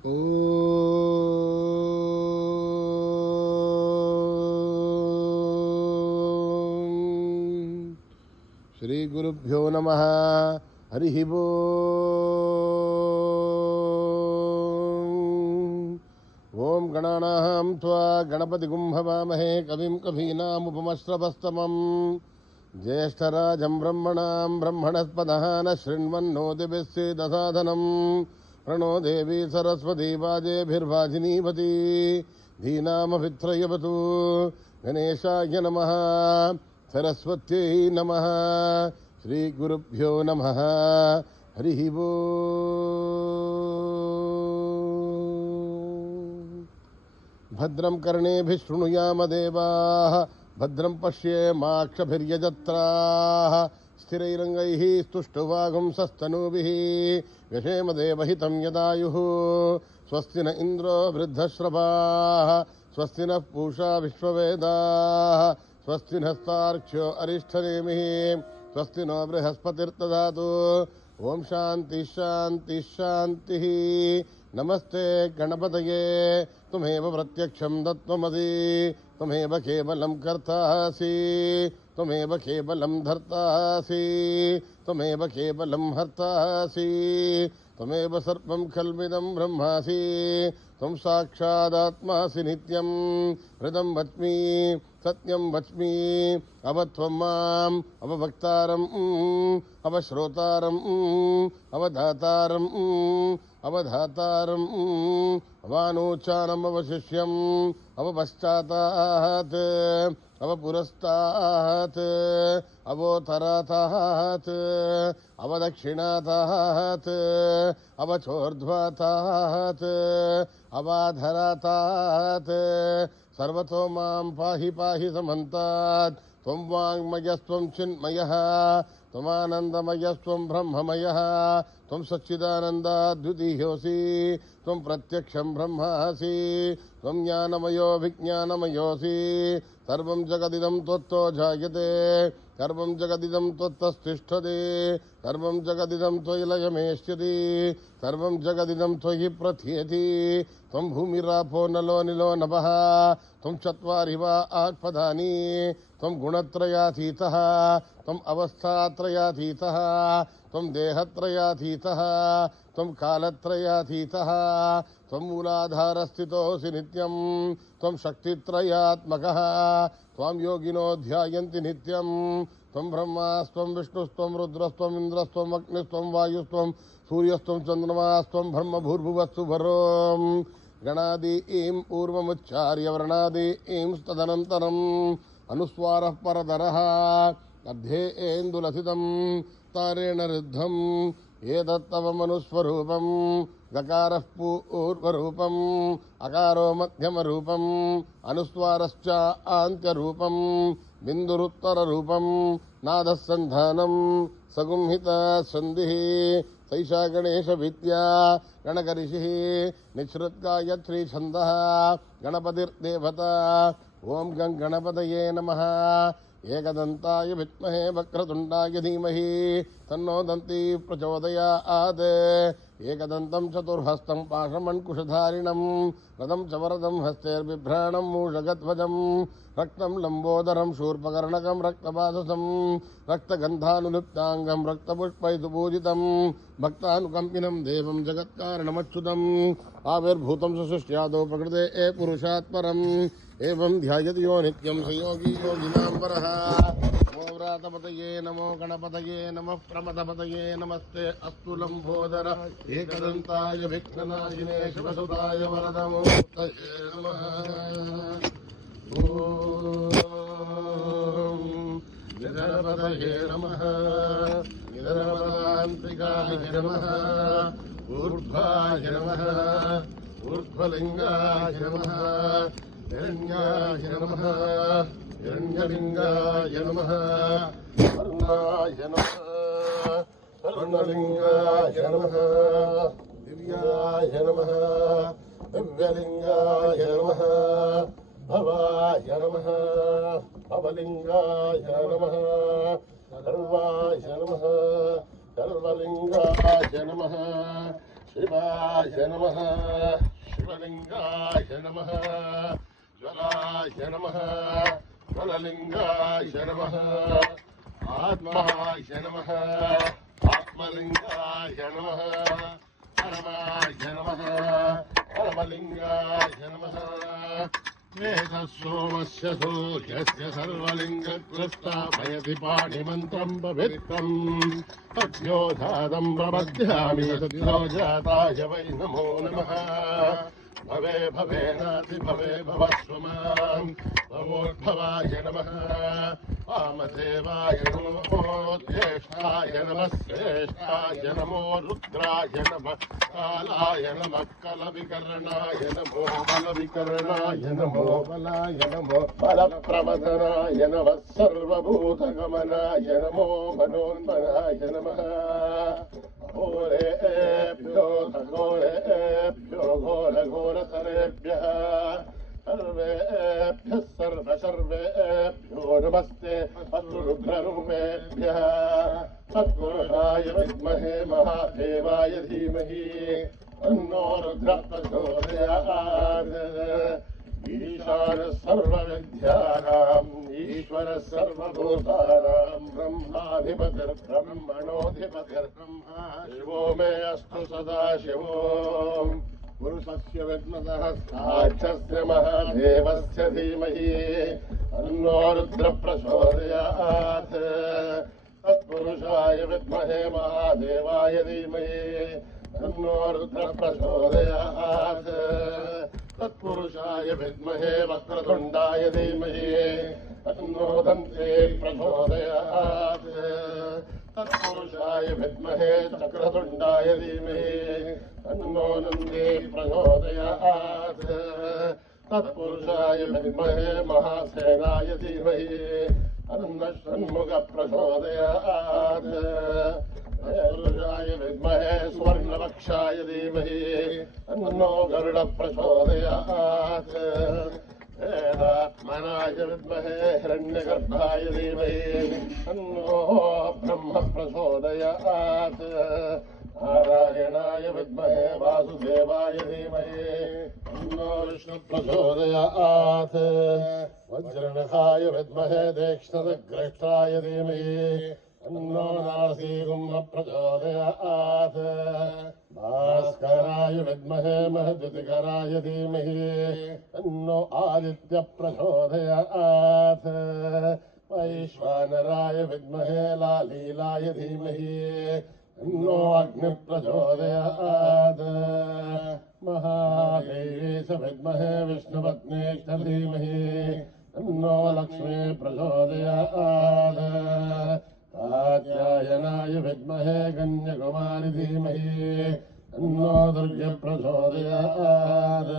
శ్రీ గురుభ్యో నమః. హరి ఓం గణానాం త్వా గణపతిగుం హవామహే కవిం కవీనాముపమశ్రవస్తమం జ్యేష్ఠరాజం బ్రహ్మణాం బ్రహ్మణస్పదః న శృణ్వన్నోతిభిస్సేదసాదనం ప్రణో దేవీ సరస్వతీ వాజేభిర్వాజినీవతి ధీనామభిత్రయవతు. గణేశాయ నమః. సరస్వత్యై నమః. శ్రీ గురుభ్యో నమః. హరి భద్రం కర్ణేభిః శృణుయామ దేవాః భద్రం పశ్యేమాక్షభిర్యజత్రాః స్థిరైరంగైః స్తుష్టువాగుంసస్తనూభిః వ్యశేమ దేవహితం యదాయుః. స్వస్తి న ఇంద్రో వృద్ధశ్రవాः స్వస్తి నః పూషా విశ్వవేదాः స్వస్తి నస్తార్క్ష్యో అరిష్టనేమిః స్వస్తి నో బృహస్పతిర్దదాతు. ఓం శాంతి శాంతి శాంతి. నమస్తే గణపతయే త్వమేవ ప్రత్యక్షం తత్వమసి త్వమేవ కేవలం కర్తాసి త్వమేవ కేవలం ధర్తాసి త్వమేవ కేవలం హర్తాసి త్వమేవ సర్వం కల్విదం బ్రహ్మాసి త్వం సాక్షాదాత్మాసి నిత్యం. హృదం వచ్మి సత్యం వచ్మి అవత్వం మాం అవభక్తారం అవశ్రోతారం అవధాతారం అవధాతారం అవానూచానం అవశిష్యం అవపశ్చాతాత్ అవపురస్తాత్ అవోత్తరాతాత్ అవదక్షిణాతాత్ అవచోర్ధ్వాతాత్ అవాధరాతాత్. సర్వతో మాం పాహి పాహి సమంతాత్. త్వం వాంగ్మయస్త్వం చిన్మయః త్వమానందమయస్త్వం బ్రహ్మమయః త్వం సచ్చిదానందాద్వితీయోసి త్వం ప్రత్యక్షం బ్రహ్మాసి త్వం జ్ఞానమయో విజ్ఞానమయోసి. సర్వం జగదిదం త్వత్తో జాయతే సర్వం జగదిదం త్వత్తస్థిష్ఠతే సర్వం జగదిదం త్వయి లయమేష్యతి సర్వం జగదిదం త్వయి ప్రథ్యతి. త్వం భూమిరాపో నలో నిలో నభః త్వం చత్వారి వా ఆత్పదాని త్వం గుణత్రయాతీతః త్వం అవస్థాత్రయాతీతః త్వం దేహత్రయాతీతః త్వం కాలత్రయాతీతః త్వం మూలాధారస్థితోసి నిత్యం త్వం శక్తిత్రయాత్మకః త్వాం యోగినో ధ్యాయంతి నిత్యం. త్వం బ్రహ్మాస్త్వం విష్ణుస్త్వం రుద్రస్త్వం ఇంద్రస్త్వం అగ్నిస్త్వం వాయుస్త్వం సూర్యస్త్వం చంద్రమాస్త్వం బ్రహ్మభూర్భువస్సు వరోం. గణాదీం పూర్వముచ్చార్య వర్ణాదీం తదనంతరం అనుస్వారః పరదరః అర్ధేందులసితం తారేణ రుద్ధం ఏతత్తవమనుస్వరూపం. గకారః పూర్వరూపం అకారో మధ్యమరూపం అనుస్వారశ్చ ఆంత్యరూపం బిందురుత్తరరూపం నాదః సంధానం సగుంహిత సంధిః. సైషా గణేశ విద్యా గణకరిషిః నిశ్రుత్గాయత్రీ ఛందః గణపతిర్దేవత. ఓం గం గణపతయే నమః. ఏకదంతాయ విద్మహే వక్రతుండాయ ధీమహి తన్నో దంతి ప్రచోదయాత్. ఏకదంతం చతుర్హస్తం పాశమన్కుశధారిణం రథం చ వరదం హస్తేర్బిభ్రాణం మూషగధ్వజం రక్తం లంబోదరం శూర్పకర్ణకం రక్తపాదసం రక్తగంధానులిప్తాంగం రక్తపుష్పైర్పూజితం భక్తానుకంపినం దేవం జగత్కారణమచ్యుతం. ఆవిర్భూతం సృష్ట్యాదో ప్రకృతే పురుషాత్ పరం ఏవం ధ్యాయతి యో నిత్యం స యోగి యోగినాం వరః. నమో వ్రాతపతయే నమో గణపతయే నమః ప్రమదపతయే నమస్తే అస్తు లంబోదర ఏకదంతాయ విఘ్ననాశినే శివసుతాయ వరదమూర్తయే నమః. ఓం నిధనపతయే నమః నిధనపదాంతికాయ నమః ఊర్ధ్వాయ నమః ఊర్ధ్వలింగాయ నమః హిరణ్యాయ నమః హిరణ్యలింగాయ నమః వర్ణాయ నమః వర్ణలింగాయ నమః దివ్యాయ నమః దివ్యలింగాయ నమః భవాయ నమః భవలింగాయ నమః సర్వాయ నమః సర్వలింగాయ నమః शिवाय नमः शिवलिंगाय नमः ज्वलाय नमः ज्वललिंगाय नमः आत्माय नमः आत्मलिंगाय नमः परमाय नमः परमलिंगाय नमः वेदसोमस्य सूर्यस्य सर्वलिङ्गकृष्टाभयति पाणिमन्त्रं पवित्रम् तद्योधादं प्रबध्यामि सद्यो जाताय वै नमो नमः भवे भवेनाति भवे भवस्वमान् भवोद्भवाय नमः वामदेवाय नमो ज्येष्ठाय नमः श्रेष्ठाय नमो रुद्राय नमः कालाय नमः कलविकर्णाय नमो बलविकर्णाय नमो बलाय नमो बलप्रमदनाय नमः सर्वभूतगमनाय नमो मनोन्मनाय नमः घोरेभ्यो घोरेभ्यो घोरघोरतरेभ्यः सर्वेभ्यः सर्वेभ्यो नमस्ते रुद्ररूपेभ्यः तत्पुरुषाय विद्महे महादेवाय धीमहि तन्नो रुद्रः प्रचोदयात् ईशानः सर्वविद्यानाम् ईश्वरः सर्वभूतानां ब्रह्माधिपतिर्ब्रह्मणोऽधिपतिर्ब्रह्मा शिवो मे अस्तु सदा शिवो पुरुषस्य विद्मतः साक्षस्य महादेवस्य धीमहि तन्नो रुद्रः प्रचोदयात् तत्पुरुषाय विद्महे महादेवाय धीमहि तन्नो रुद्रः प्रचोदयात् तत्पुरुषाय विद्महे वक्रतुण्डाय धीमहि तन्नो दन्ते प्रचोदयात् तत्पुरुषाय विद्महे चक्रतुण्डाय धीमहि तन्नो नन्दे प्रचोदयात् तत्पुरुषाय विद्महे महासेनाय धीमहि तन्नः षण्मुखः प्रचोदयात् तत्पुरुषाय विद्महे सुवर्णवक्षाय धीमहि तन्नो गरुडः प्रचोदयात् वेदात्मनाय विद्महे हिरण्यगर्भाय धीमहि तन्नो ब्रह्म प्रचोदयात् नारायणाय विद्महे वासुदेवाय धीमहि तन्नो विष्णुः प्रचोदयात् वज्रनखाय विद्महे तीक्ष्णदग्रष्टाय धीमहि तन्नो नारसिंहः प्रचोदयात् भास्कराय विद्महे महद्युतिकराय धीमहि तन्नो आदित्यः प्रचोदयात् वैश्वानराय विद्महे लालीलाय धीमहि तन्नो अग्निः प्रचोदयात् महादेवी च विद्महे विष्णुपत्नीश्च धीमहि तन्नो लक्ष्मी प्रचोदयात् कात्यायनाय विद्महे कन्याकुमारी धीमहि तन्नो दुर्गे प्रचोदयात्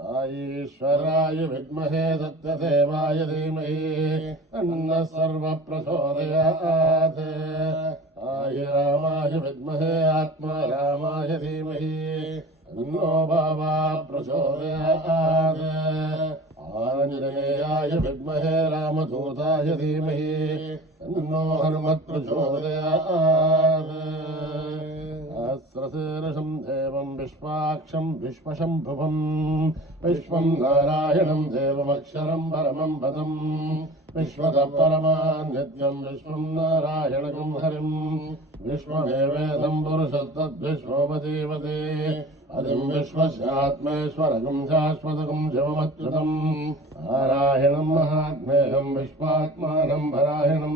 साईश्वराय विद्महे सत्यदेवाय धीमहि तन्नः सर्वः प्रचोदयात् आयरामाय विद्महे आत्मारामाय धीमहि तन्नो बाबा प्रचोदयात् आञ्जनेयाय विद्महे रामदूताय धीमहि तन्नो हनुमत् प्रचोदयात् सहस्रशीर्षं देवं विश्वाक्षं विश्वशम्भुवं विश्वं नारायणं देवमक्षरं परमं पदं विश्वतः परमान् नित्यं विश्वं नारायणकं हरिं विश्वमेवेदं पुरुषस्तद्विश्वोपजीवते अधिं विश्वस्यात्मेश्वरकं शाश्वतकं शिवमच्युतं नारायणं महात्मेयं विश्वात्मानं परायणं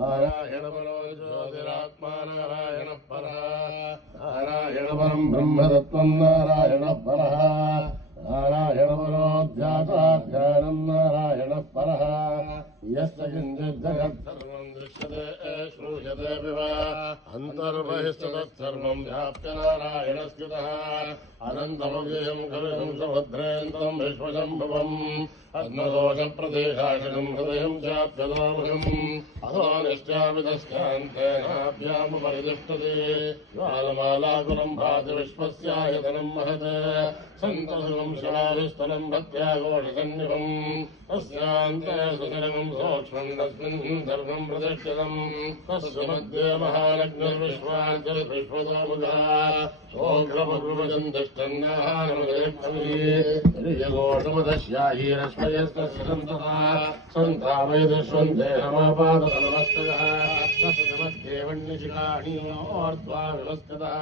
नारायणपरो ज्योतिरात्मा नारायणः परः नारायणपरं ब्रह्मतत्त्वं नारायणः परः नारायणपरो ध्याताध्यानं नारायणः परः यस्य किञ्चित् जगत्सर्वं दृश्यते श्रूयते विवा अन्तर्बहिस्ततत्सर्वं व्याप्य नारायणस्थितः अनन्तमव्ययं खलु समुद्रेन्द्रं विश्वशम्भुवम् अग्नदोषप्रदेशाशकं हृदयं चाप्यदामहम् अथो निश्चापितस्कान्तेनाभ्यामुपरितिष्ठते ज्वालमालाकुलं भाति विश्वस्यायतनं महत् सन्तसुखं शिवाविस्तलं भक्त्याघोषसन्निभम् तस्यान्ते सुशिरकं सूक्ष्मं तस्मिन् सर्वं प्रतिष्ठते नित्यम् तस्य मध्ये महालग्निर्विश्वान्तर्विश्वतोमुखः सोऽग्रमग्रुवचन्दष्टन्नाहारमदयक्षमीर्यघोषमदस्याहीरश्वयस्तस्य सन्ततः सन्तामयदुष्वन्देहमापादतलमस्तकः तस्य मध्ये वह्निशिखाणि ओर्ध्वा विवस्थितः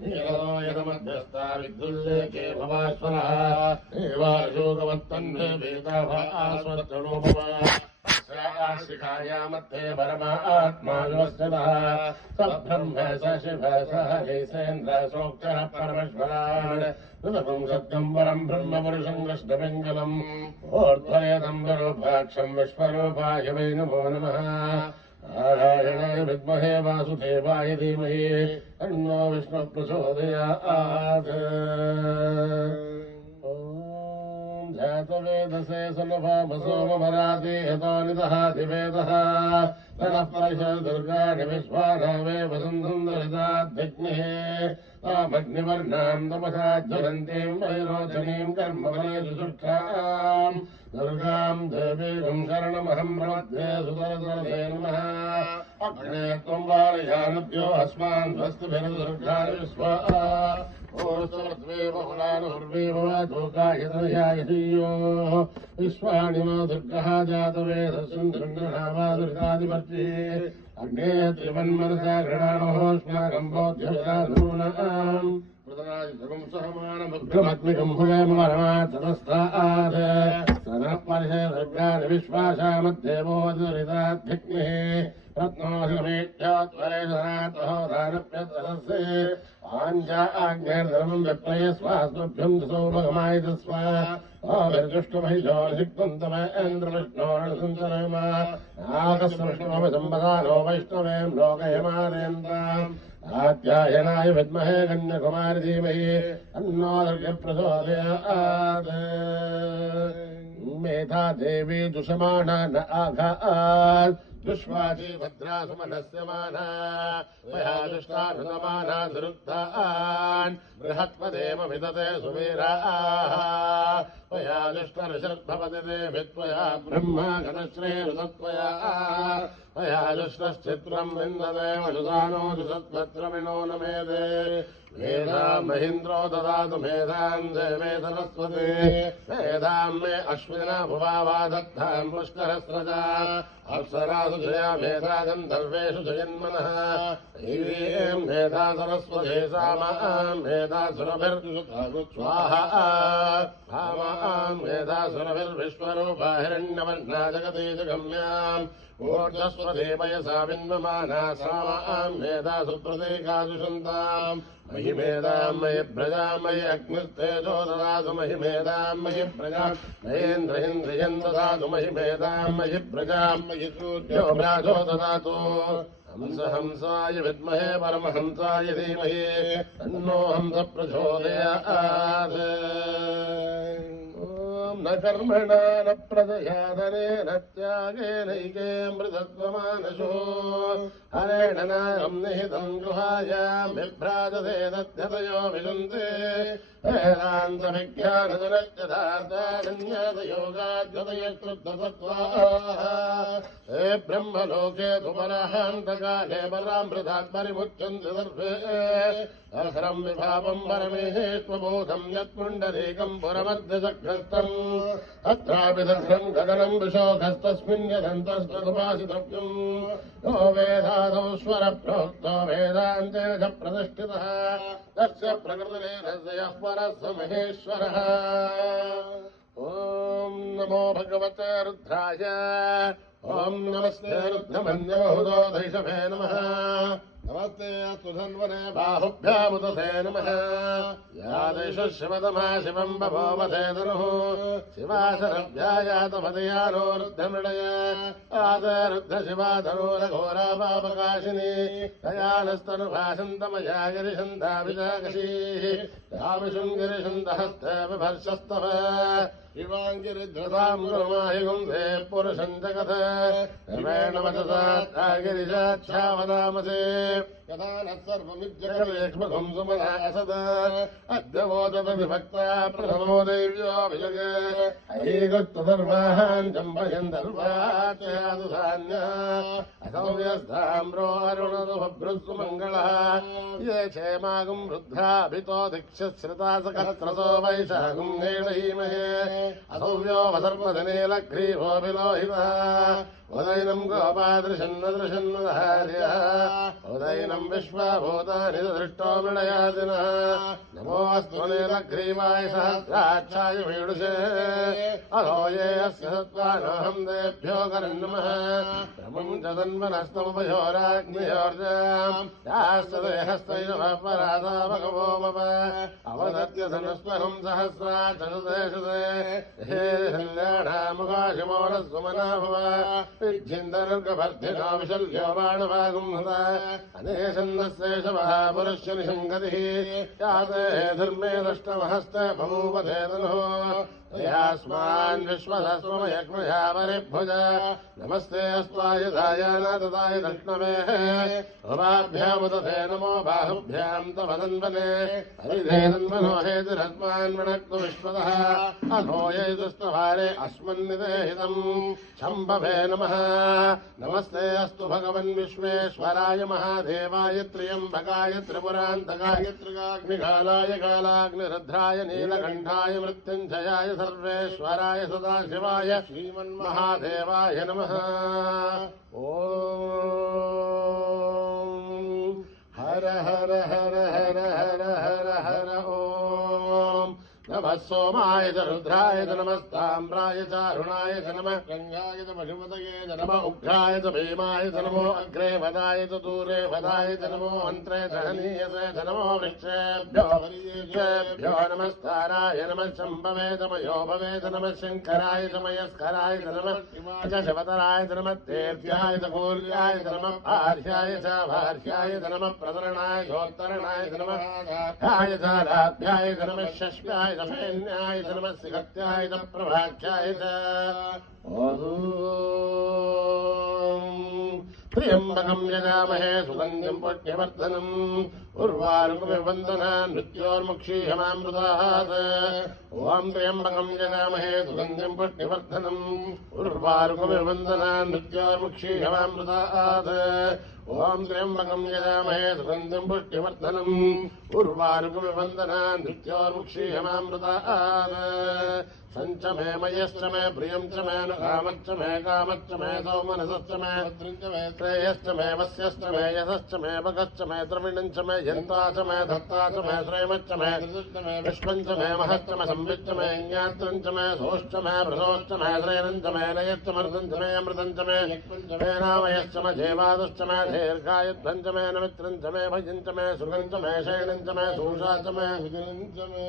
नीलो यदमध्यस्था विद्युल्लेखे भवाश्वरः एवाशोकवत्तन्ने वेदाभास्वत्तनोपमा शिखाया मध्ये परमात्मा विवस्थितः स ब्रह्म स शिव स हरिसेन्द्र सोक्तः परमेश्वरान् ऋतपुं सत्यं परं ब्रह्मपुरुषं कृष्णपिङ्गलम् ऊर्ध्वरेदं विरूपाक्षं विश्वरूपाय वै नमो नमः नारायणाय विद्महे वासुदेवाय धीमहि तन्नो विष्णुः प्रचोदयात् जातवेदसे सनभामसोमभराति यतोनितः दिवेदः तनः परिषदुर्गाणि विश्वानावे वसन्तुन्दरिताद्विग्निः तामग्निवर्णां तपसा ज्वलन्तीं वैरोचनीं कर्मफलेषु सुष्ठाम् दुर्गां देवीं शरणमहं प्रपद्ये सुतरसरसे नमः अग्ने त्वं वारयानभ्यो अस्मान् स्वस्तिभिर्दुर्गाणि विश्वा ओर्ध्वे बहुलानुर्वेवोकायतनयायधीयो विश्वाणि नो दुर्गः जातवेदसुन्दृङ्गणावादुर्गादिपर्चिः अग्ने त्रिवन्मनसा गृणाणोऽस्माकं बोध्यविदाधूनाम् प्रतनादिसहमानमुग्रमग्निकं भुवेम परमात्ततस्तात् सनः परिषदुर्गाणि विश्वासा मध्ये बोधरिताद्धिग्निः रत्नोऽसमेत्यात्वरे सनातहोदानप्यसरसे आञ्जा आज्ञार्धर्मं विप्रयस्वास्तुभ्यं सौभगमायतस्व आविर्जुष्टमहिषोनिषिक्तन्तमेन्द्रविष्णोरणसञ्चरम आकस्मृष्णमसम्पदानो वैष्णवें लोकयमानेन्द्राम् आत्यायनाय विद्महे कन्याकुमारी धीमहि तन्नो दुर्गे प्रचोदयात् मेधा देवी दुषमाणा न आघात् दुष्वाची भद्रा सुमनस्य माना मया दुष्टानुसमाना दुरुक्तान् बृहत्पदेव विदते सुवीराः मया दुष्टऋषद्भवति देभित्वया ब्रह्मा गणश्रेरुतत्वया मया दुष्टश्चित्रम् विन्दते वसुधानो दुषत्पत्रमिनो न मेदे वेदां महीन्द्रो ददातु मेधां देवे सरस्वती वेदां मे अश्विना भुवावा दत्तां पुष्करस्रजा अप्सरासु जया मेधा गन्धर्वेषु जयन्मनः दैवीं मेधा सरस्वती सामां मेधा सुरभिर्स्वाहा भामां मेधा सुरभिर्विश्वरूपा हिरण्यवर्णा जगति जगम्याम् ऊर्जस्वती वयसा विन्वमाना सामां मेधा सुप्रतीकादुषन्ताम् मयि मेधां मयि प्रजा मयि अग्निस्तेजो ददातु मयि मेधां मयि प्रजा मयेन्द्रियं ददातु मयि मेधां मयि प्रजा मयि सूर्यो व्याजो ददातु हंसाय विद्महे परमहंसाय धीमहि तन्नो हंस प्रचोदयात् न कर्मणा न प्रदयादनेन त्यागेनैके मृतत्वमानशो हरेण नाहं निहितं गुहायां बिभ्राजते तद्यतयो विशन्ते वेदान्तविज्ञानजनत्यथार्थान्यासयोगाद्यतयश्रुद्धसत्त्वाः हे ब्रह्मलोके सुपराहान्तकाले परामृतात्परिमुच्यन्ते सर्वे अहरं विभावं परमेश्वबोधं यत्पुण्डरीकं पुरमध्यचक्रस्थम् अत्रापि दर्शं गगनं विशोकस्तस्मिन् यदन्तस्तदुपासितव्यम् यो वेदादौ स्वरप्रोक्तो वेदान्ते च प्रतिष्ठितः तस्य प्रकृतिरेधस्य यः परः स महेश्वरः ॐ नमो भगवते रुद्राय ॐ नमस्ते रुद्रमन्यवहुतो दैशभे नमः नमस्ते सुधन्वने बाहुभ्यामुदसे नमः या दैषु शिवतमा शिवं बभोवधे तनुः शिवाशरभ्यायातपदयानो रुद्धमृडय आदे रुद्धशिवाधनूरघोरा पापकाशिनी दयानस्तनुभाषन्तमया गिरिशन्ता विशाकशीः यामिषुं गिरिशन्तहस्ते विभर्षस्तव इवाङ्गिरिधृताम् गुरुमायुगुन्धे पुरुषम् जगत् सर्वेण वचसात्तागिरिजाच्छा वदामसे यथा नः सर्वमिज्जगदेक्ष्मघम् सुमना असद अद्य वोचतविभक्ता प्रथमो दैव्योऽभिजग ऐगस्तु सर्वान् चम्पयन् सर्वाच्चयादुधान्यः असौव्यस्ताम्रो अरुणदुभभ्रुस्तु मङ्गलः ये क्षेमागुम् वृद्धाभितो दीक्षश्रिता सकत्रसो वैशाखुम् नेडहीमहे असौव्यो वसर्पधनेलग्रीवोऽभिलोहितः उदयनम् गोपादृशन्नदृशन्नधार्यः उदयनम् विश्वभूतानि दृष्टो मृडयादिनः नमोऽस्तु नीलग्रीवाय सहस्राक्षाय वीडुषे अहो ये अस्य सत्त्वानोऽहम् देभ्यो करन्नमः ब्रह्मम् च तन्मनस्तमुपयोराग्नियोर्जाम् यास्तदेहस्तैनवपराधा भगवो मम अवदत्य धनुस्त्वहम् सहस्राक्षसुते हे कल्याणामुखाशिमोरस्वमना भव विच्छिन्दर्गभर्धिनो विशल्यो बाणभागुम् हता अनेशन्दस्येषवः पुरुष्य निषङ्गतिः याते धर्मे दष्टमहस्ते भमूपधेतनुः यास्मान् विश्वसस्वमयक्मया परिभुज नमस्ते अस्त्वाय दायान तदाय दक्ष्णमेः उभाभ्यामुदधे नमो बाहुभ्याम् तवदन्वने हरिधेदन्वनो हेतिरस्मान् वृणक्तु विश्वतः अधोयैतुस्तभारे अस्मन्निदेहितम् शम्भवे नमः नमस्ते अस्तु भगवन् विश्वेश्वराय महादेवाय त्र्यम्बकाय त्रिपुरान्तकाय त्रिकाग्निकालाय कालाग्निरुद्राय नीलकण्ठाय मृत्युञ्जयाय सर्वेश्वराय सदाशिवाय श्रीमन्महादेवाय नमः ॐ हर हर हर हर हर हर हर ॐ नमः सोमाय च रुद्राय च नमस्ताम्राय च अरुणाय च नमः गङ्गाय च पशुपतये च नमः उग्राय च भीमाय च नमो अग्रे वदाय च दूरे वदाय च नमो अन्त्रे च हनीयसे च नमो वृक्षेभ्यो वरीयेभ्यो नमस्ताराय नमः शम्भवे च मयोभवे च नमः शङ्कराय च मयस्कराय च नमः च शिवतराय च नमः तेभ्याय च कूर्याय च नमः भार्याय च भार्याय च नमः प्रतरणाय चोत्तरणाय च नमः च लाभ्याय च नमः शश्व्याय सैन्याय च नमः सिगत्याय च प्रभाख्याय च त्र्यम्बकम् यजामहे सुगन्धिम् पुण्यवर्धनम् उर्वारुकविवन्दनान् मृत्योर्मुक्षीयमामृतात् ॐ त्र्यम्बकम् यजामहे सुगन्धिम् पुण्यवर्धनम् उर्वारुकविवन्दनान् मृत्योर्मुक्षीयमामृतात् ॐ त्र्यम्बकम् यजामहे सुगन्धिम् पुष्टिवर्धनम् उर्वारुकविवन्दनान् मृत्योर्मुक्षीयमामृतात् सञ्च मे मयश्च मे प्रियम् च मे कामच्च मे सौमनसश्च मे भद्रञ्च मे श्रेयश्च मे वस्यश्च मे यशश्च मे भगश्च मे द्रविणम् च मे यन्ता च मे धत्ता च मे श्रेमश्च मे विश्वम् च मे महश्च मे संविच्च मे ज्ञात्रम् च मे सोश्च मे भृतोश्च मे श्रेयम् च मे लयश्च मर्दम् च मे अमृतम् च मे नामयश्च मे जेवादश्च मे दीर्घायुद्धम् च मे नमित्रम् च मे भयम् च मे सुखम् च मे शयनम् च मे सूषा च मे विजनम् च मे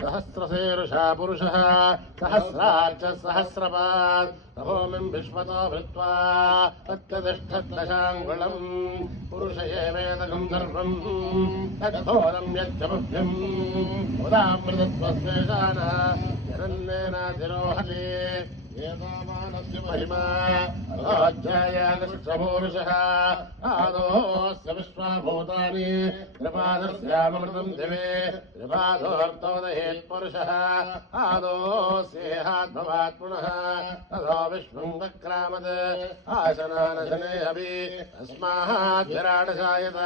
सहस्रशीर्षा पुरुषः सहस्रार्च सहस्रपात् तपोमिम् विश्वतो भृत्वा तत्यतिष्ठद्दशाङ्गुलम् पुरुष एवेदकम् सर्वम् तद्धोरम् यच्चमुभ्यम् उदामृतत्वस्येषानः जनन्नेनातिरोहति एतावानस्य महिमा अध्यायागस्त्रपूरुषः आदोऽस्य विश्वाभूतानि त्रिपादस्यामृतम् दिवे त्रिपादोऽर्थोदयेत्पुरुषः आदोऽस्येहाद्भवात् पुनः ततो विश्वम् वक्रामत् आशनानशने अभि तस्माद्विराडशायत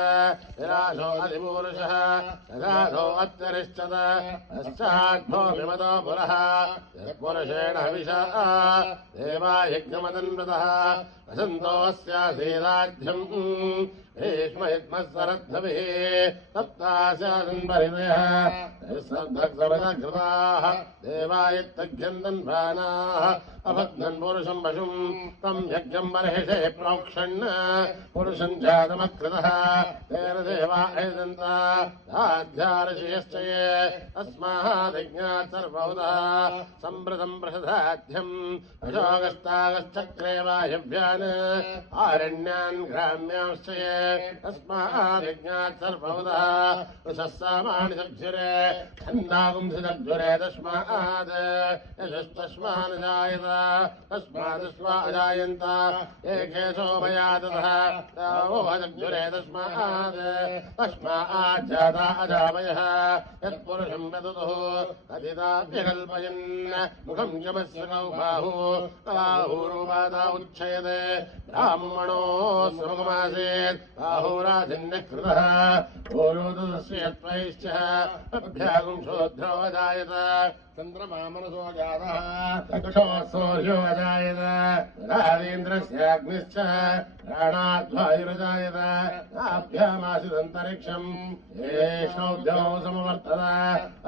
विराशो अधिपूरुषः तदाधो अत्यरिष्टत पश्चाद्भो विमतो पुरः यत्पुरुषेण हविषा देवा यज्ञमदन्वतः असन्तोऽस्यासीदाध्यम् भीष्मयुग्मः सरद्धभिः सप्तास्यासन्परिदयः कृताः देवायत्तघ्यन्दन्वानाः अबध्नन् पुरुषं पशुं तं यज्ञं बर्हिषे प्रोक्षन् पुरुषं जातमकृतः तेन देवा ऐदन्ता आध्यारशयश्च ये तस्मादिज्ञात् सर्वौदः सम्प्रतं प्रसदाध्यम् अशोकस्तागश्चक्रे वायव्यान् आरण्यान् ग्राम्यांश्च ये तस्मादिज्ञात् सर्वौदः वृषस्सामानि सब्जुरे छन्दागुंसिदब्जुरे तस्मात् यशस्तस्मान् जायत तस्मादस्मा अजायन्त एके सोमयाततः तावोहदब्जुरे तस्मात् तस्माज्जाता अजावयः यत्पुरुषं वदतुः कथिताभ्यकल्पयन् मुखं यमस्य कौ बाहुरूपादा उच्छयते ब्राह्मणो सुमुखमासीत् बाहुराधिन्यकृतः पूर्वोदस्य यत्वैश्च अभ्यागुं शूद्रो अजायत चन्द्रमा मनसो जातः चक्षुः सूर्यो अजायत राजेन्द्रस्याग्निश्च प्राणाद्वायुरजायत नाभ्यामासीदन्तरिक्षम् येषोऽभ्यो समवर्तत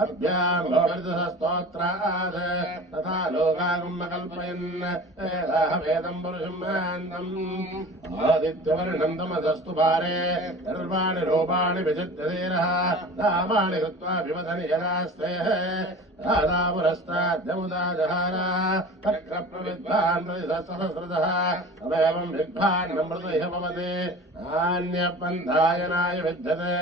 अभ्यां भवतिस्तोत्रात् तथा लोकागम् अकल्पयन् वेदाहवेदं पुरुषं महान्तम् आदित्यवर्णं तमसस्तु पारे सर्वाणि रूपाणि विचित्यधीरः नामानि कृत्वा विवदनि यदास्ते राधापुरस्ताद्यमुदा जहार तक्रप्रविद्वान् प्रतिसहस्रतः तमेवं विद्वान्नमृतैः भवति नान्यपन्थायनाय विद्यते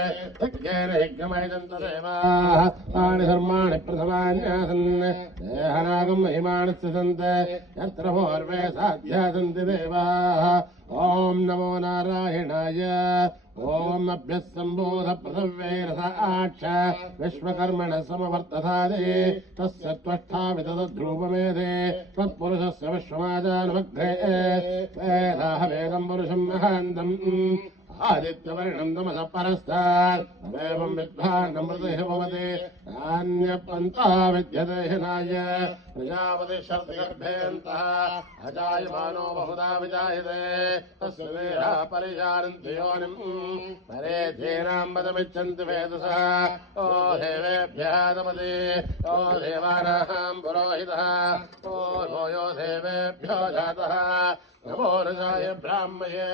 यज्ञेन यज्ञमयजन्त देवाः तानि धर्माणि प्रथमान्यासन् देहनागं महिमानि सन्ति यत्र पूर्वे साध्या सन्ति देवाः ॐ नमो नारायणाय ओम अभ्यस्सम्बोध पृथिव्यैरसाक्ष विश्वकर्मण समवर्तथादे तस्य त्वष्टा विदध्रूपमेधे त्वत्पुरुषस्य विश्वमाजानमग्रे वेदाह वेदं पुरुषं महान्तम् आदित्यवर्णं तमसः परस्तात् तमेवं विद्वान्नमृतैः भवति नान्यपन्था विद्यते हिनाय प्रजापति शर्तगर्भेऽन्तः अजायमानो बहुधा विजायते तस्य देहा परिजानन्ति योनिम् परे धेनां पदमिच्छन्ति वेदसः ओ देवेभ्यः तमति ओ देवानां पुरोहितः ओ यो देवेभ्यो जातः नमो रजाय ब्राह्मये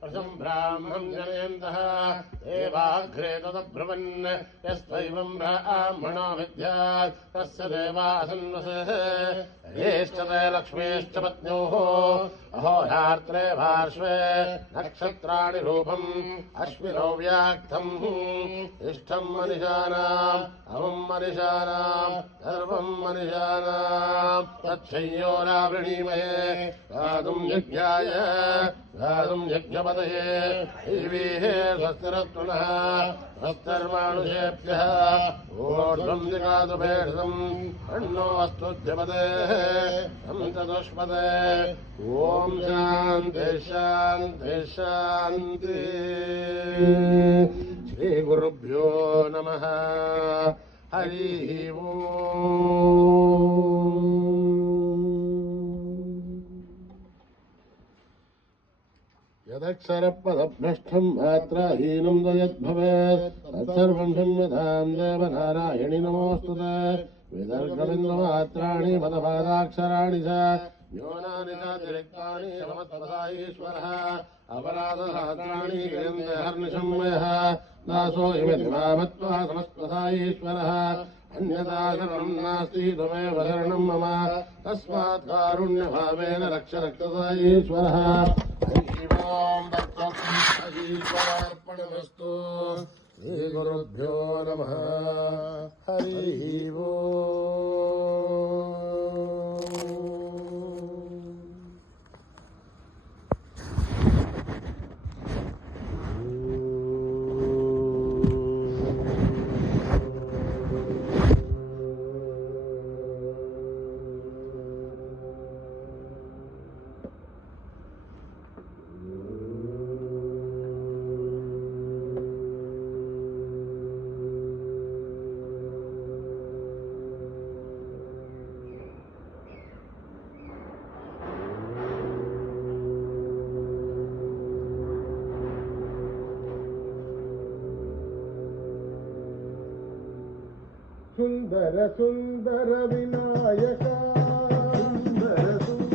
प्रथम ब्राह्मं जनयन्तः देवाग्रे तदब्रुवन् यस्त्वैवं ब्राह्मणो विद्यात् तस्य देवासन्वसः हेष्टते लक्ष्मीश्च पत्न्योः अहोरात्रे पार्श्वे नक्षत्राणि रूपम् अश्विनौ व्याक्तम् इष्टं मनिषाणाम् अमुं मनिषाणाम् सर्वं मनिषाणाम् तच्छय्योरावृणीमहे गातुं यज्ञाय गातुं यज्ञपतये दैवीः स्वस्तिरत्नः स्वस्तिर्मानुषेभ्यः ऊर्ध्वं दिगातु भेषजम् अण्णो अस्तुध्यपते चतुष्पदे ॐ शान्ति शान्ति शान्ति श्रीगुरुभ्यो नमः हरिः यदक्षरपदभ्रष्टं मात्राहीनं यद्भवेत् तत्सर्वं संविधां देवनारायणि नमोऽस्तुते विदर्भबिन्दुमात्राणि पदपादाक्षराणि च न्यूनानि चातिरिक्तानि भवत्पदा ईश्वरः अपराधसहस्राणि क्रियन्ते हर्निशम्मयः दासो इमिति मामत्वा समस्तदा ईश्वरः अन्यथा शरणं नास्ति त्वमेव शरणं मम तस्मात् कारुण्यभावेन रक्ष रक्षसा ईश्वरः ॐ ईश्वरार्पणमस्तु श्रीगुरुभ्यो नमः हरिः सुंदर सुंदर विनायका सुंदर सुंदर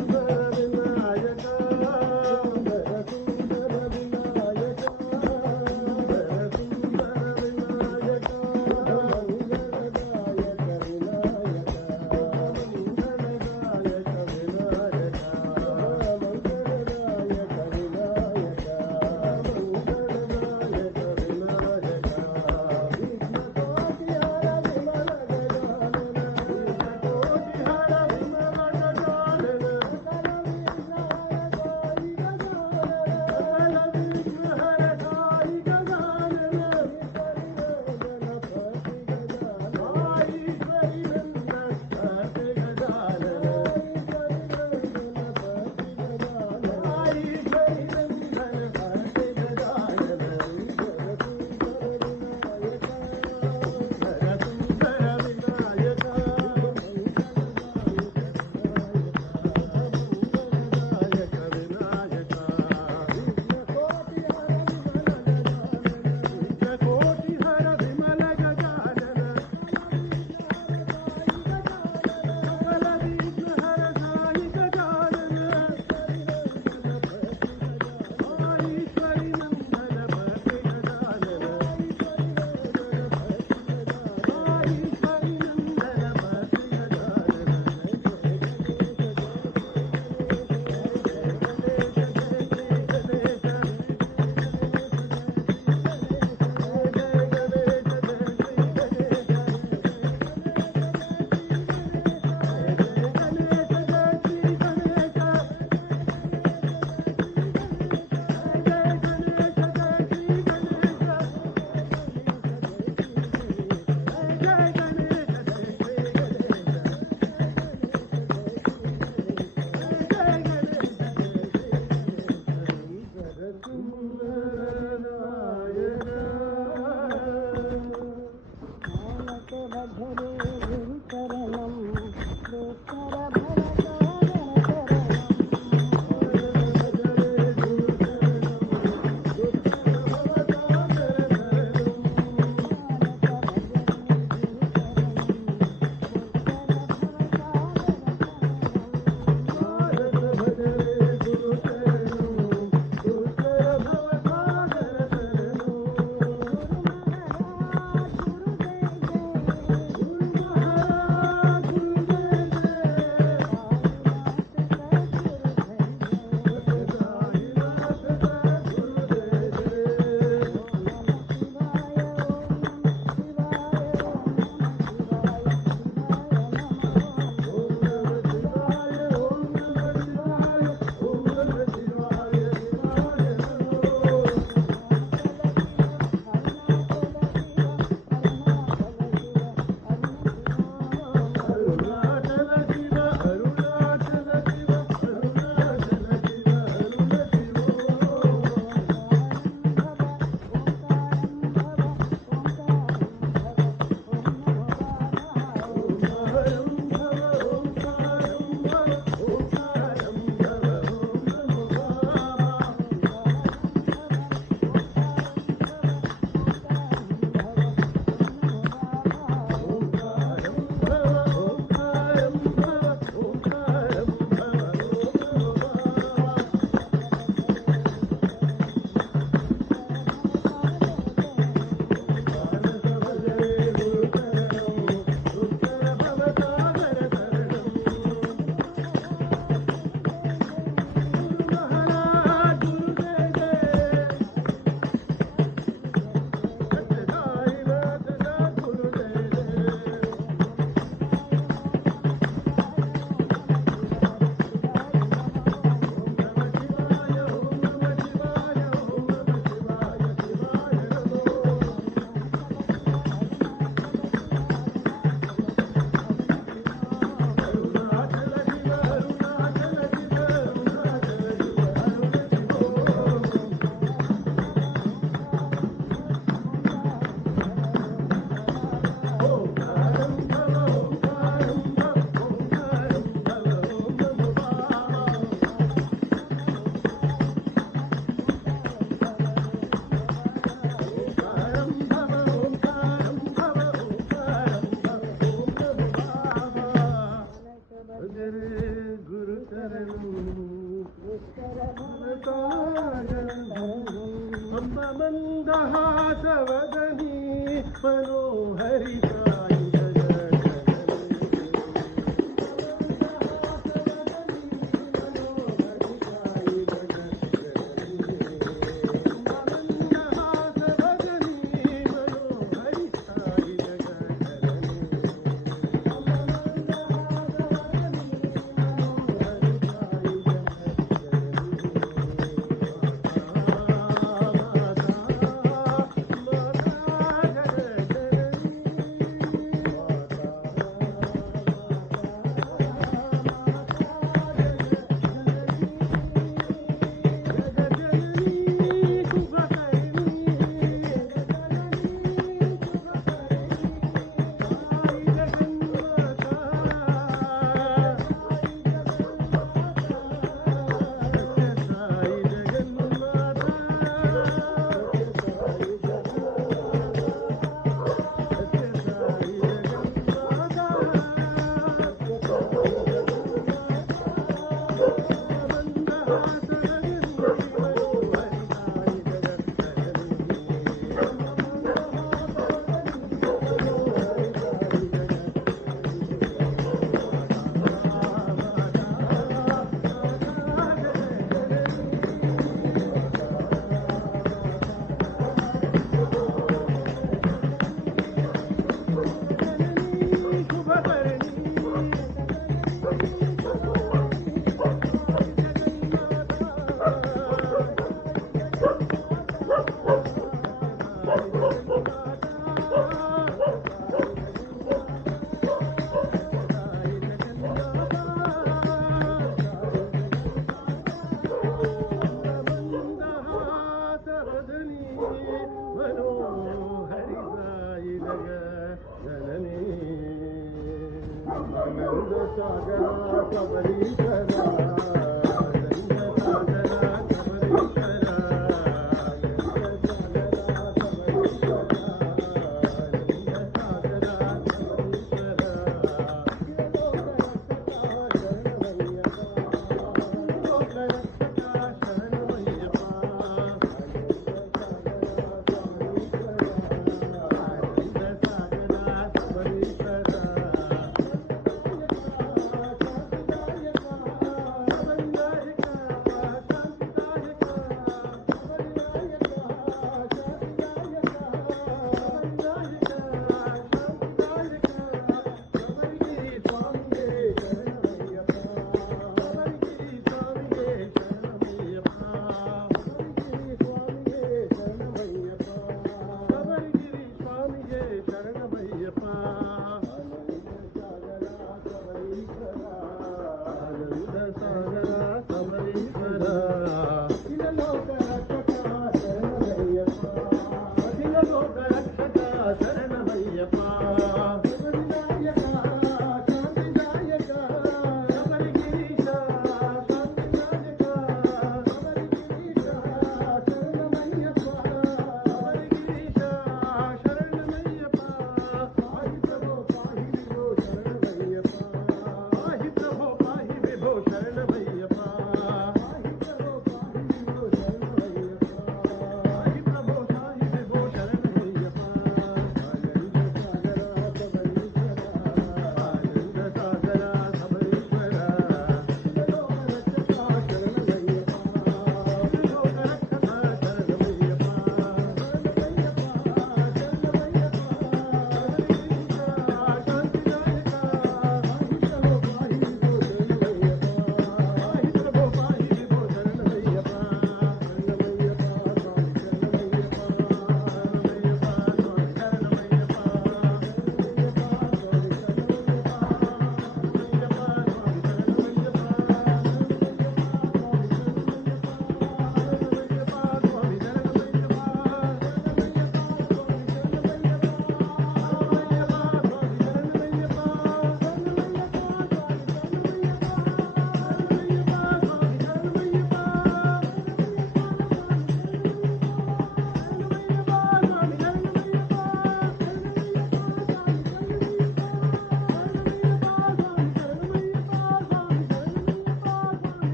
మందహాసవదనీ మనోహరిత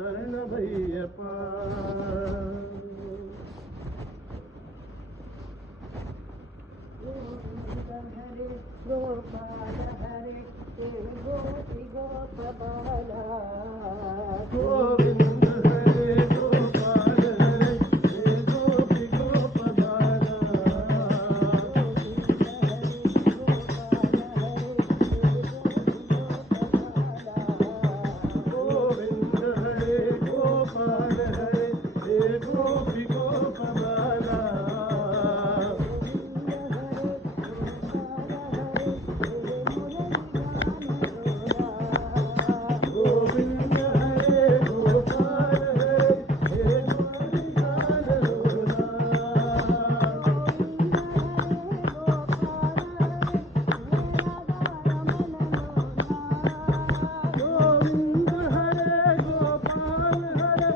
శరణమయ్యప్ప హరే గోపాల హరే గోపి గోపాల గోవింద హరే గోపాల హరే గోపి గోపాల గోవింద హరే గోపాల హరే గోపి గోపాల గోవింద హరే గోపాల హరే గోవింద హరే గోపాల హరే గోవింద హరే గోపాల హరే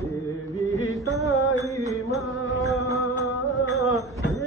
దేవి తాయి మా దేవి సరస్వతి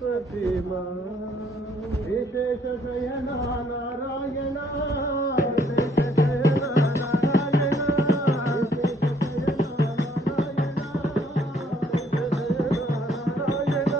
ప్రతిమా విశేష శయన నారాయణ విశేష శయన నారాయణ విశేష శయన నారాయణ విశేష శయన Narayana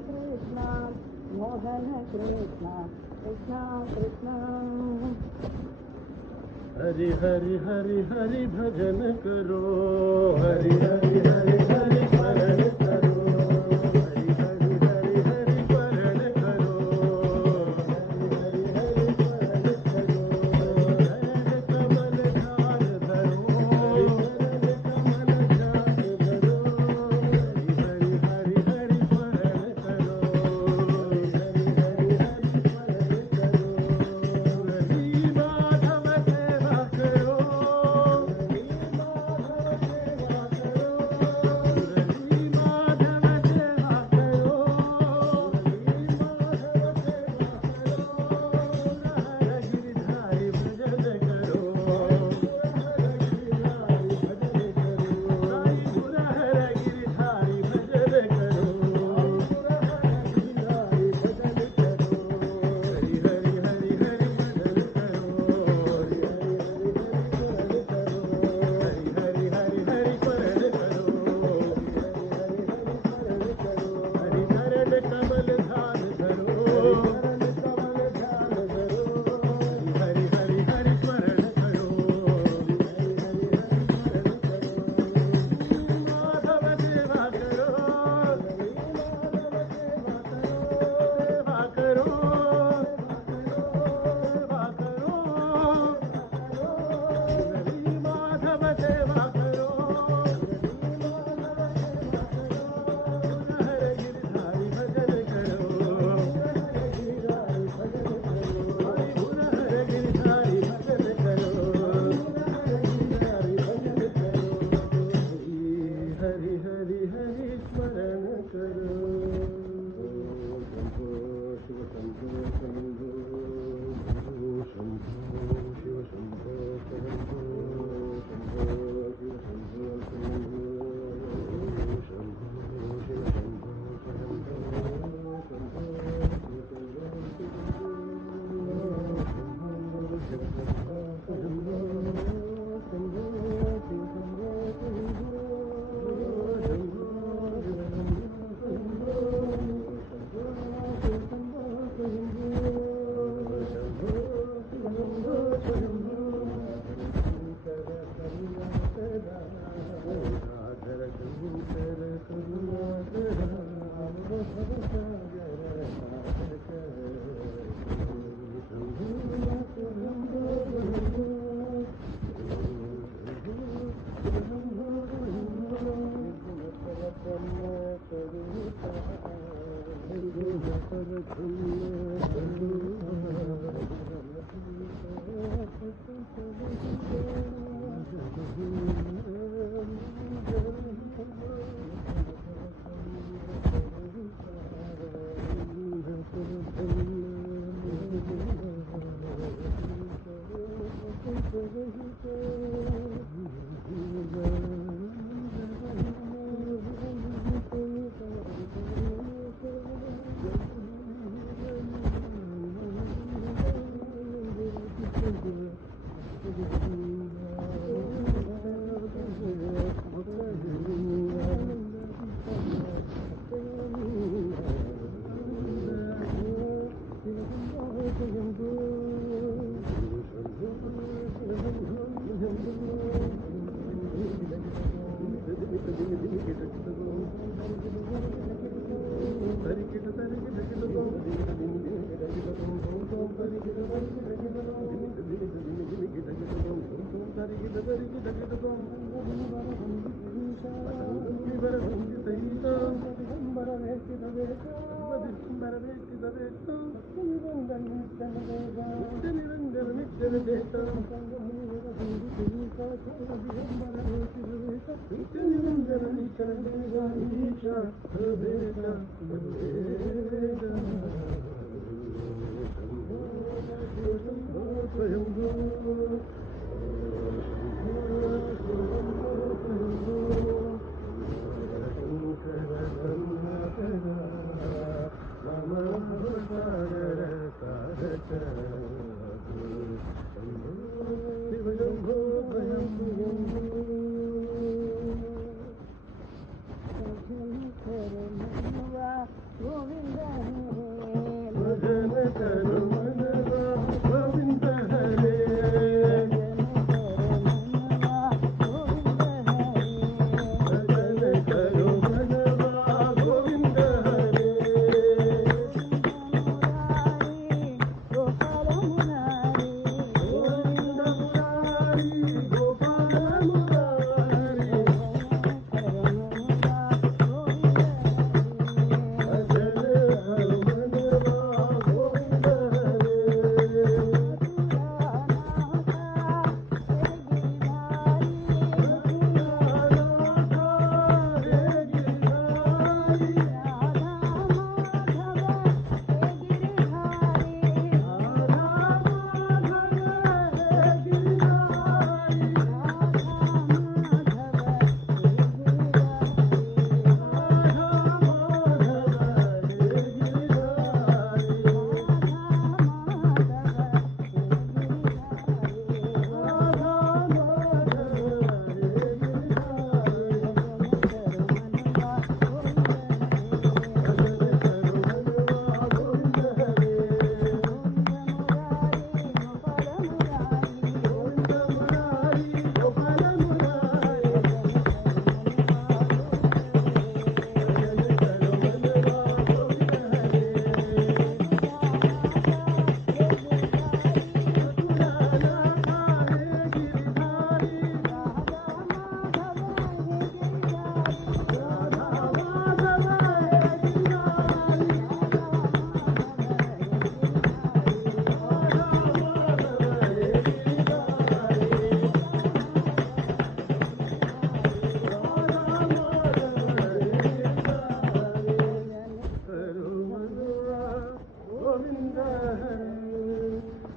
Krishna, Mohana Krishna, Krishna Krishna. Hari Hari Hari Hari भजन करो, हरि हरि हरि हरि स्मरण करो, हरि हरि हरि हरि स्मरण करो, हरि हरि हरि स्मरण करो, चरण कमल ध्यान धरो, चरण कमल ध्यान धरो, हरि हरि हरि स्मरण करो, हरि हरि हरि स्मरण करो, हरि माधव सेवा करो, हरि माधव सेवा करो, हरि माधव सेवा करो, हरि माधव सेवा करो, हर गिरधारी भजन करो, हर गिरधारी भजन करो, साई गुर हर गिरधारी भजन करो, गुर हर गिरधारी भजन करो, हरि हरि हरि हरि भजन करो, हरि हरि हरि हरि हरि स्मरण करो, हरि चरण कमल ध्यान धरो, चरण कमल ध्यान धरो, हरि हरि हरि स्मरण करो, हरि हरि हरि स्मरण करो, माधव सेवा करो, हरि माधव सेवा करो, सेवा करो, हरि माधव सेवा करो, हर गिरधारी भजन करो, हर गिरधारी भजन करो, गुर हर गिरधारी भजन करो, हर गिरधारी भजन करो, हरि हरि हरि स्मरण करो। शंभो शिव शंभो शंभो शंभो शिव शंभो शंभो शंभो शिव शंभो शंभो शंभो शिव शंभो शंभो शंभो शिव गोविंद भजन करो मनवा गोविंद हरे भजन करो मनवा गोविंद हरे गोपाल मुरारी गोविंद मुरारी गोपाल मुरारी भजन करो मनवा गोविंद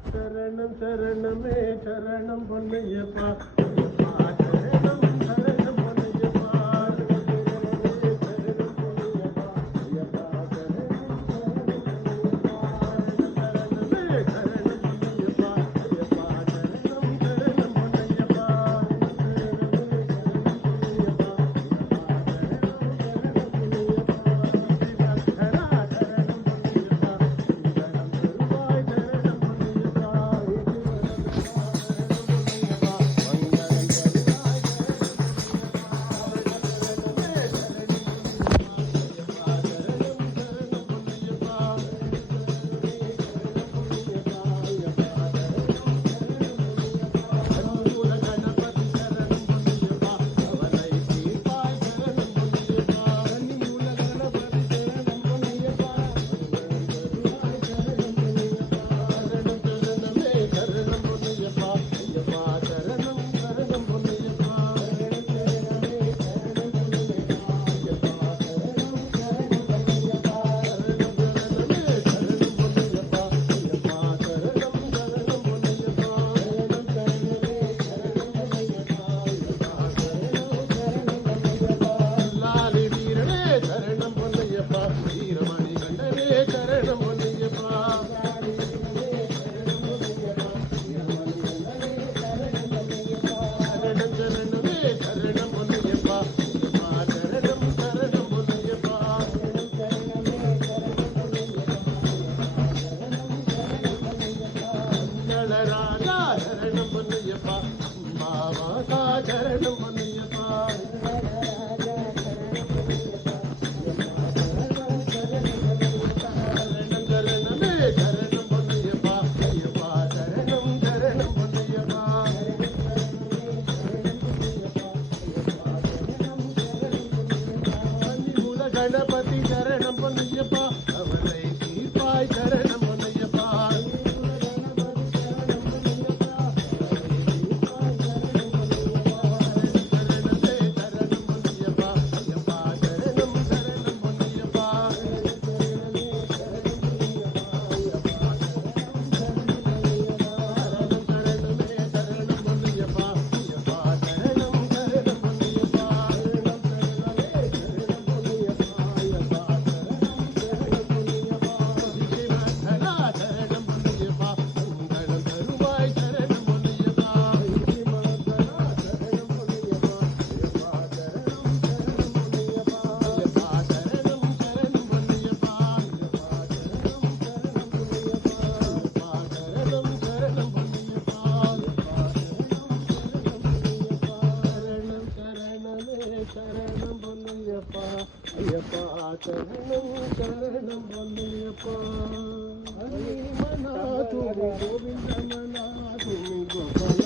शरणं शरणमे शरणं பொன்னையப்பா शरणं शरणं பொன்னையப்பா गणपति शरणं பொன்னையப்பா அவனை தீர்ப்பாய் शरणं பொன்னையப்பா శరణం శరణం వల్లయ్యప్ప హరి మనాథు గోవింద మనాథు గోపాల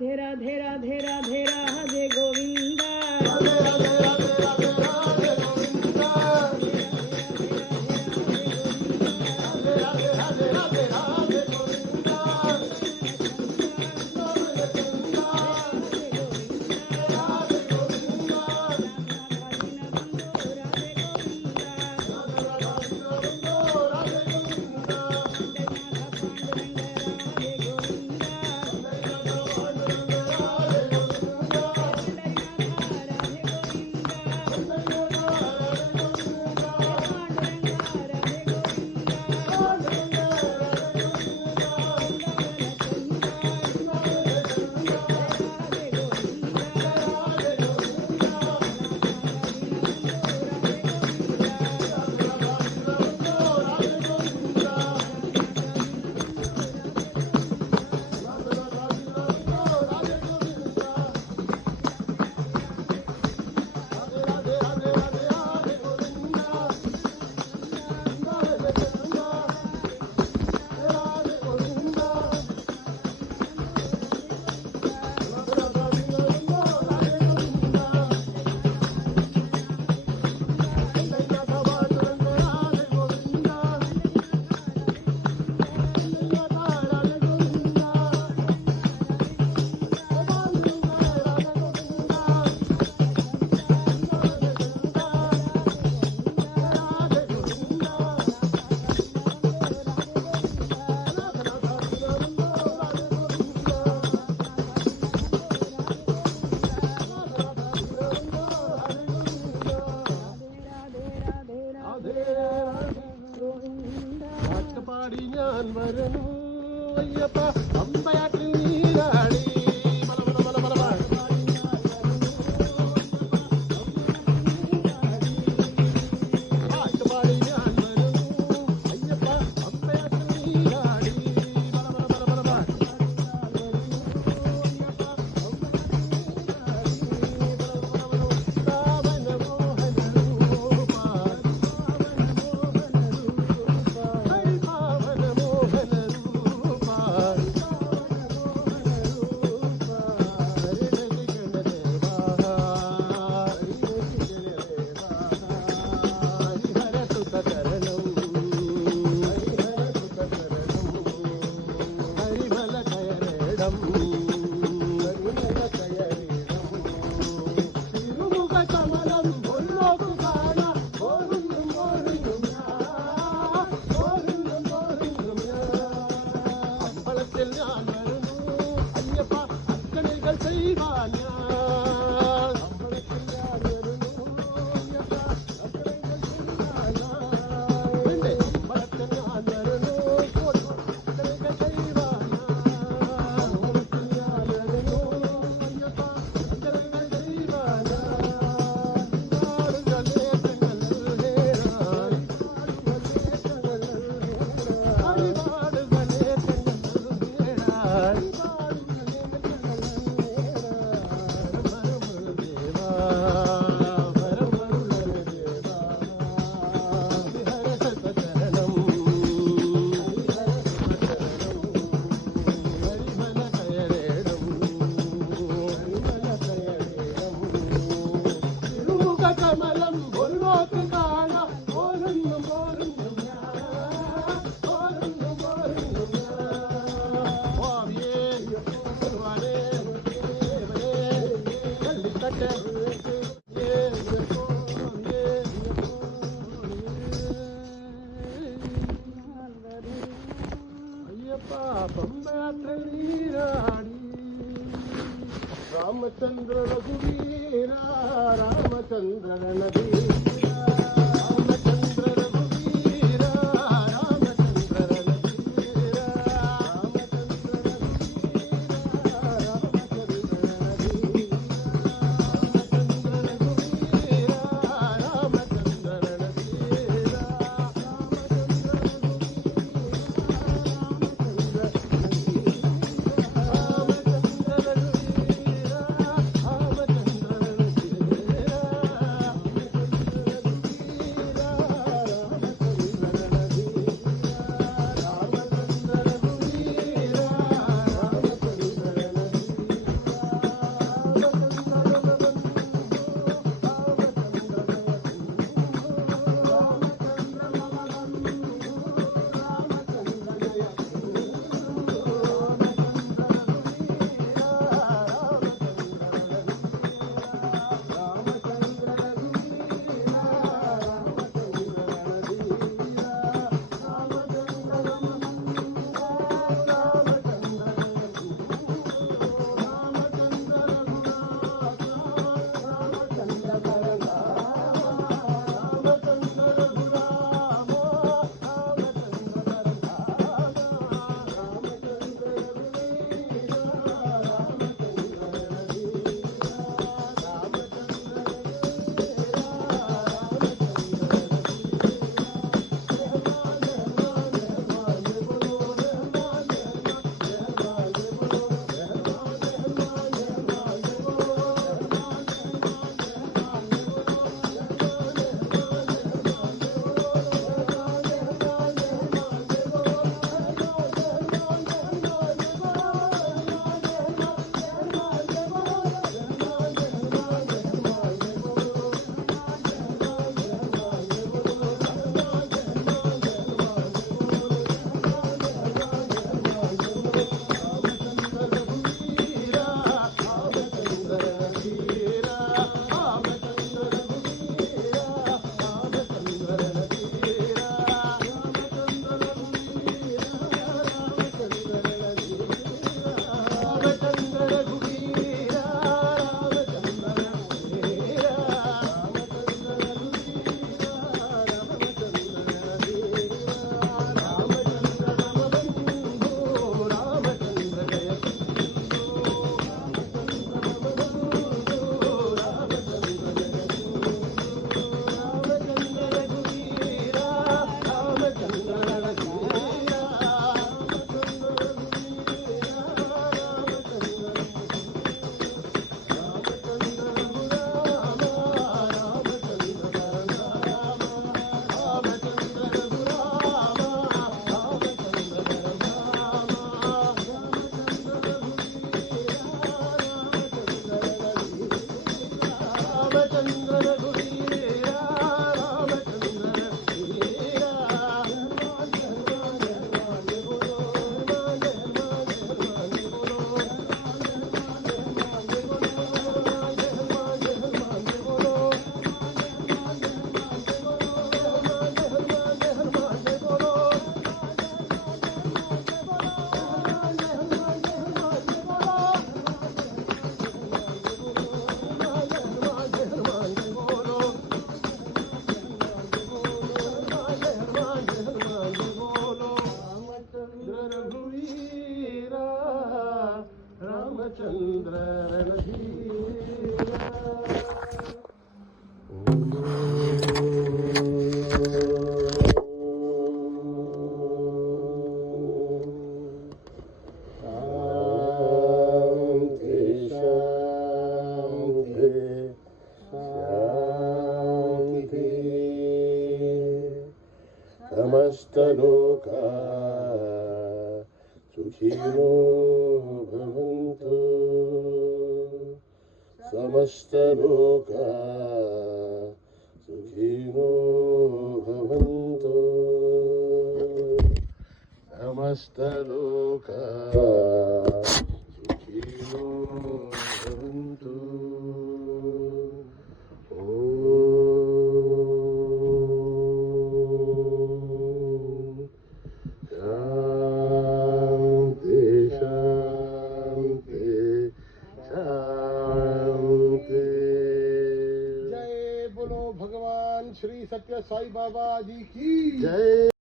राधे राधे राधे राधे राधे गोविंदा राधे राधे राधे राधे राधे गोविंदा राधे राधे राधे राधे गोविंदा പാടി ഞാൻ വരുന്നു അയ്യപ്പ അമ്പയാട്ടിൽ നീരാടി ಪಂಬರಾತ್ರ ನೀರಾಡಿ ರಾಮಚಂದ್ರ ರಘುವೀರ ರಾಮಚಂದ್ರನ ನದೀರ ರಾಮಚಂದ್ರ ರಘುವೀರ ರಾಮಚಂದ್ರ ನದೀರ ರಾಮಚಂದ್ರ ರಘುವೀರ ರಾಮಚಂದ್ರ ನದೀರ ರಾಮಚಂದ್ರ ರಘುವೀರ ರಾಮಚಂದ್ರ ನದೀರ समस्तलोका सुखिनो भवन्तु समस्तलोका सुखिनो भवन्तु समस्तलोका सुखिनो भवन्तु शांति साई बाबा जी की जय।